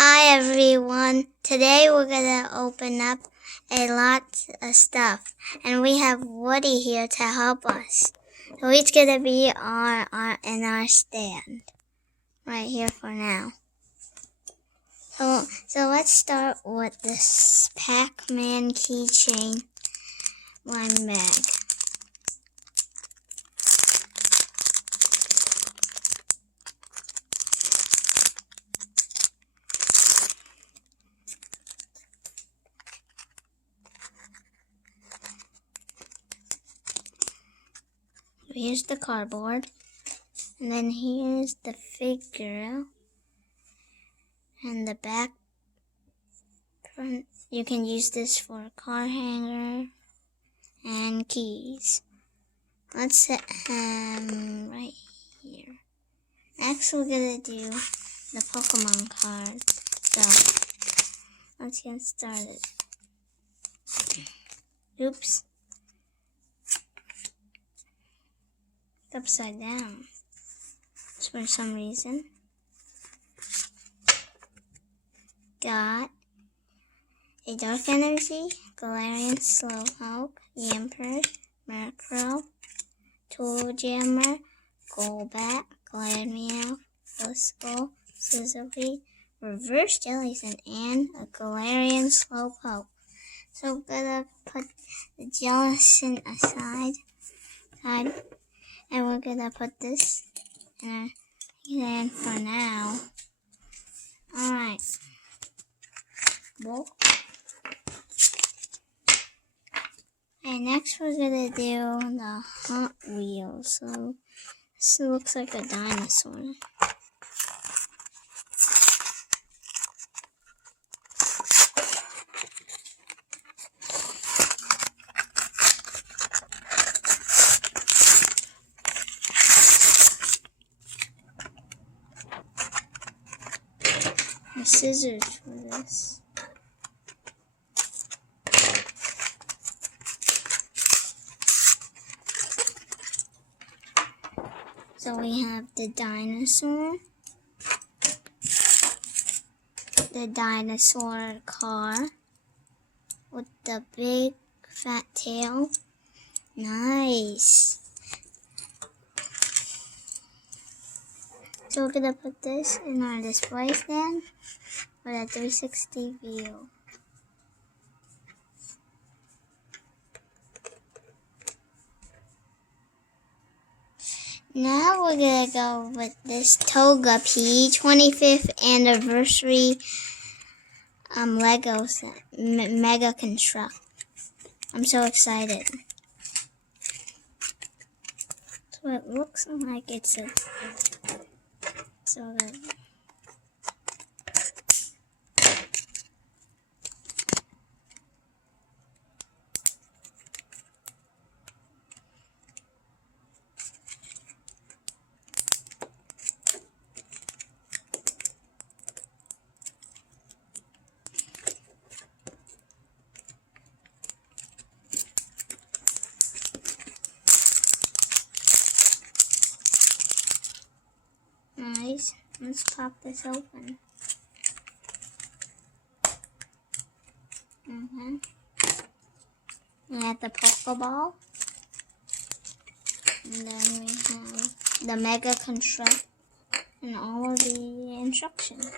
Hi everyone. Today we're gonna open up a lot of stuff, and we have Woody here to help us. So he's gonna be in our stand right here for now. So let's start with this Pac-Man keychain one bag. Here's the cardboard, and then here's the figure, and the back front. You can use this for a car hanger and keys. Let's set him right here. Next, we're gonna do the Pokemon card. So let's get started. Oops. It's upside down for some reason. Got a Dark Energy, Galarian Slowpoke, Yamper, Murkrow, Tool Jammer, Golbat, Gladmeow, Flisco, Sizzlebeak, Reverse Jellicent, and a Galarian Slowpoke. So we're gonna put the Jellicent aside, and we're gonna put this in our hand for now. Alright. Well, and next we're gonna do the Hot Wheels. So this looks like a dinosaur. The scissors for this. So we have the dinosaur car with the big fat tail. Nice. So we're gonna put this in our display stand for a 360 view. Now we're gonna go with this Togepi 25th anniversary Lego set, Mega Construct. I'm so excited. So it looks like it's so good. Nice. Let's pop this open. We have the Pokeball. And then we have the Mega Construct and all of the instructions.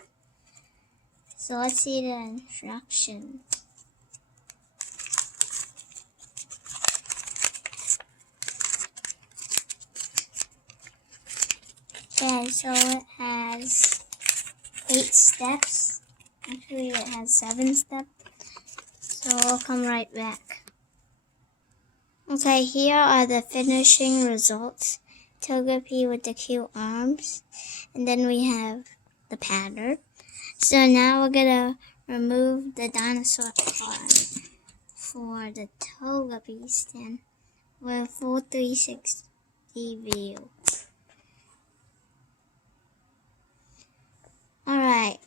So let's see the instructions. Okay, so it has 8 steps. Actually, it has 7 steps. So I'll come right back. Okay, here are the finishing results. Togepi with the cute arms. And then we have the pattern. So now we're gonna remove the dinosaur card for the Togepi stand with a full 360 view. Alright,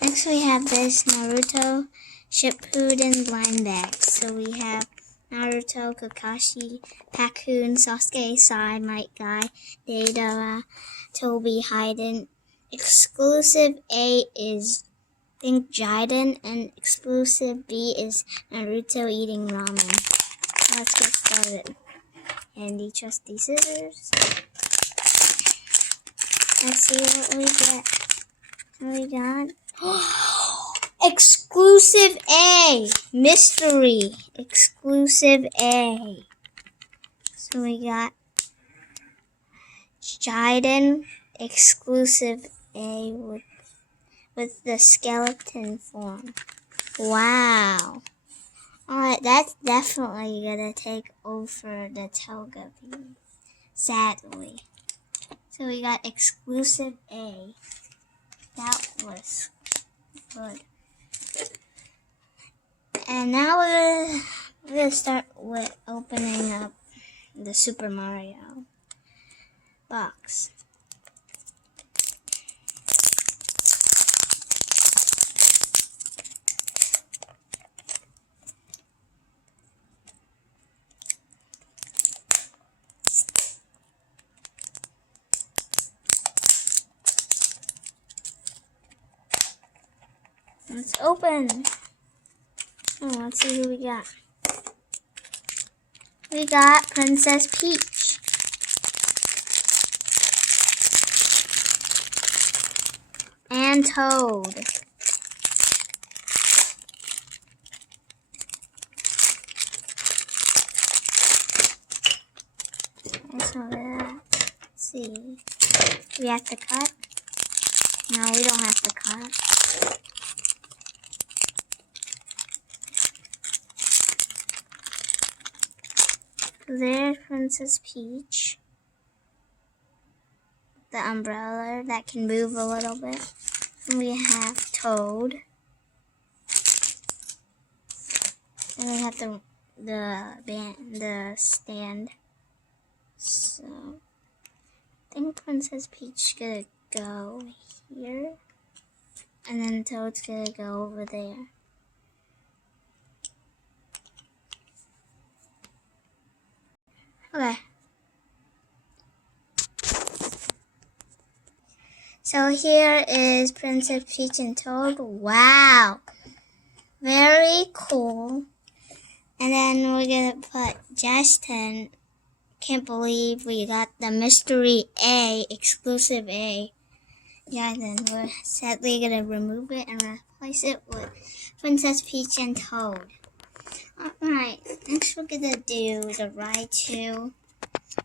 next we have this Naruto Shippuden blind bag. So we have Naruto, Kakashi, Pakun, Sasuke, Sai, Might Guy, Deidara, Toby, Hayden. Exclusive A is think Jaden, and exclusive B is Naruto eating ramen. Let's get started. Handy trusty scissors. Let's see what we get. What we got? Exclusive A! Mystery! Exclusive A. So we got Jaden, exclusive A with the skeleton form. Wow. Alright, that's definitely gonna take over the Toga beam. Sadly. So we got exclusive A. That was good. And now we're gonna start with opening up the Super Mario box. Let's open. Oh, let's see who we got. We got Princess Peach. And Toad. Let's see. We have to cut? No, we don't have to cut. There's Princess Peach. The umbrella that can move a little bit. And we have Toad. And we have the stand. So I think Princess Peach gonna go here. And then Toad's gonna go over there. Okay. So here is Princess Peach and Toad. Wow. Very cool. And then we're going to put Justin. Can't believe we got the Mystery A, exclusive A. Yeah, then we're sadly going to remove it and replace it with Princess Peach and Toad. Alright, next we're going to do the Raichu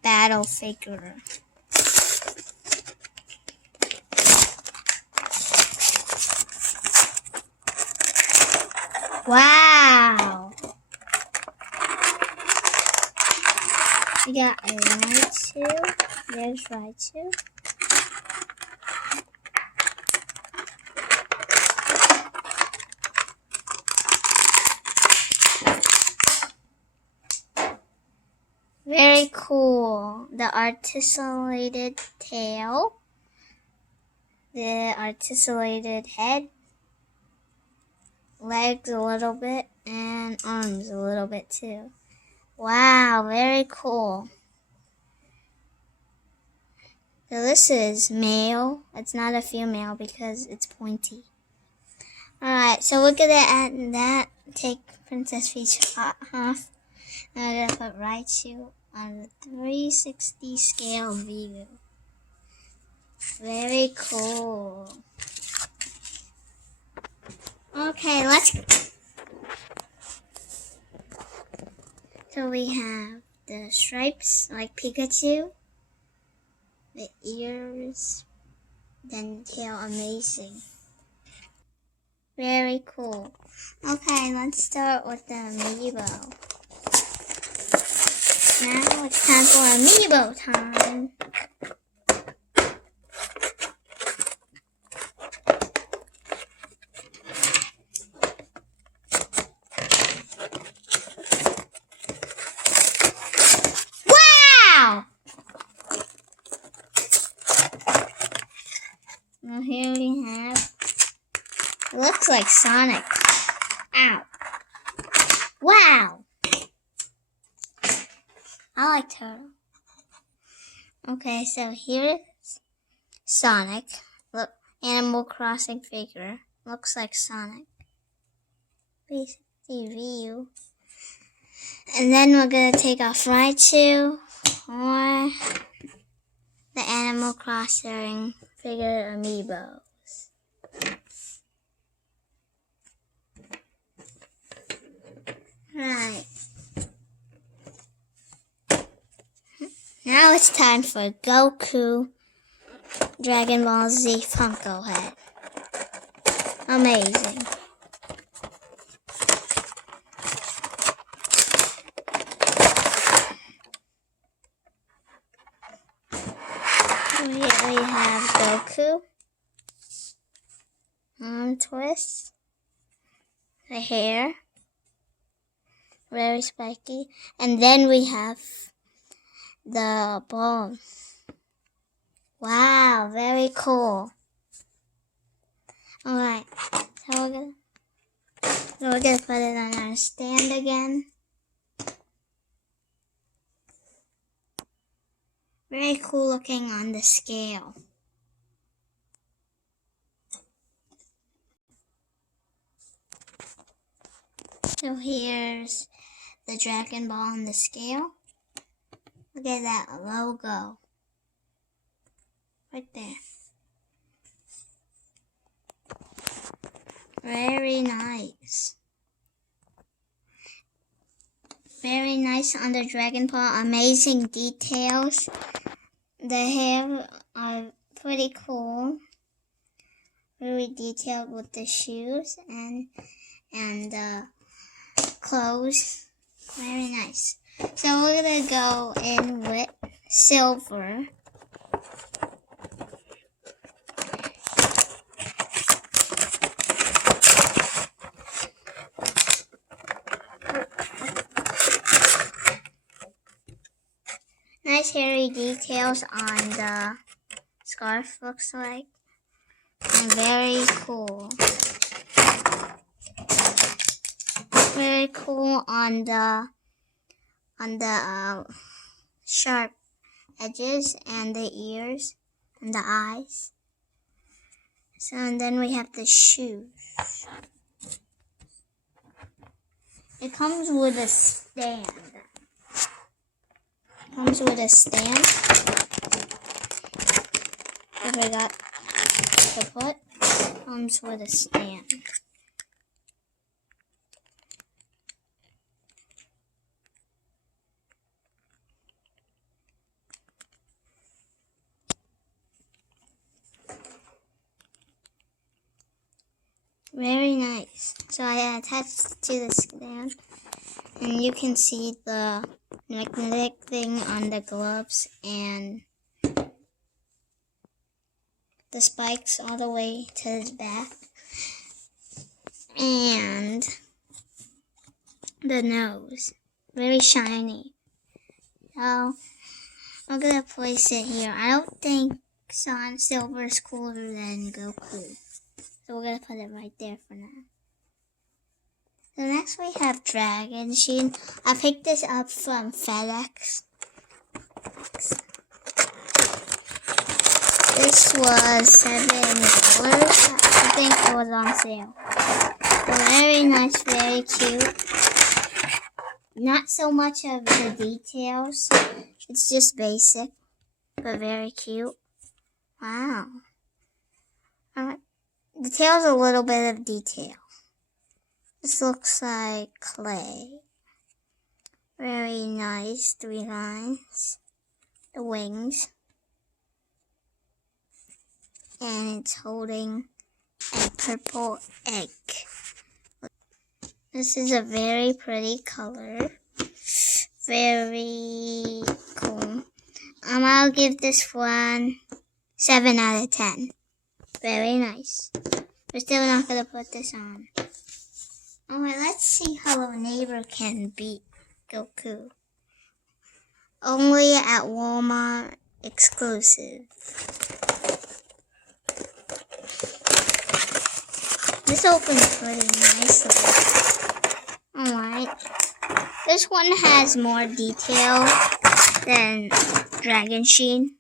battle figure. Wow! We got a Raichu. There's Raichu. Very cool. The articulated tail. The articulated head. Legs a little bit. And arms a little bit too. Wow, very cool. So this is male. It's not a female because it's pointy. Alright, so we're going to add that. Take Princess Peach off. And we're going to put Raichu on the 360 scale view. Very cool. Okay, let's go. So we have the stripes like Pikachu. The ears. Then tail, amazing. Very cool. Okay, let's start with the amiibo. Now it's time for amiibo time. Wow! Now here we have, it looks like Sonic. Ow. Wow! I like Turtle. Okay, so here's Sonic. Look, Animal Crossing figure. Looks like Sonic. Basic view. And then we're gonna take off right to for the Animal Crossing figure amiibos. Right. Now it's time for Goku Dragon Ball Z Funko head. Amazing. Here we have Goku. Arm twist. The hair. Very spiky. And then we have the ball. Wow, very cool. Alright, so we're gonna put it on our stand again. Very cool looking on the scale. So here's the Dragon Ball on the scale. Look at that logo. Right there. Very nice. Very nice on the Dragon Ball. Amazing details. The hair are pretty cool. Really detailed with the shoes and the clothes. Very nice. So we're gonna go in with silver. Nice hairy details on the scarf, looks like. And very cool. Very cool on the sharp edges and the ears and the eyes. So and then we have the shoes. It comes with a stand. I forgot to put. Comes with a stand. Very nice. So I attached to the stand, and you can see the magnetic thing on the gloves and the spikes all the way to his back, and the nose, very shiny. So I'm gonna place it here. I don't think Silver is cooler than Goku. So we're going to put it right there for now. So next we have Dragon Sheen. I picked this up from FedEx. This was $7. I think it was on sale. So very nice, very cute. Not so much of the details. It's just basic, but very cute. Wow. Alright. The tail's a little bit of detail. This looks like clay. Very nice, 3 lines. The wings. And it's holding a purple egg. This is a very pretty color. Very cool. I'll give this one 7 out of 10. Very nice. We're still not going to put this on. Alright, let's see how a neighbor can beat Goku. Only at Walmart exclusive. This opens pretty nicely. Alright. This one has more detail than Dragon Sheen.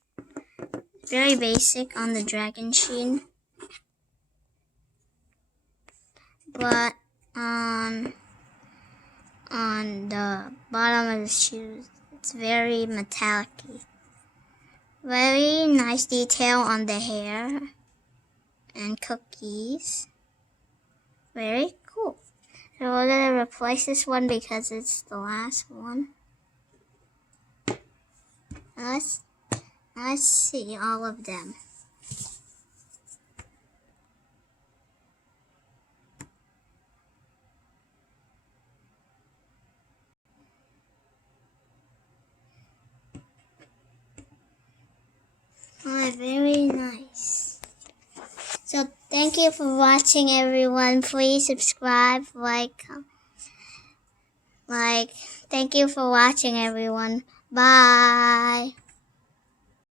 Very basic on the Dragon Sheen. but on the bottom of the shoes, it's very metallic-y. Very nice detail on the hair and cookies. Very cool. So we're going to replace this one because it's the last one. Let's see all of them. Oh, very nice. So thank you for watching, everyone. Please subscribe, like. Thank you for watching, everyone. Bye.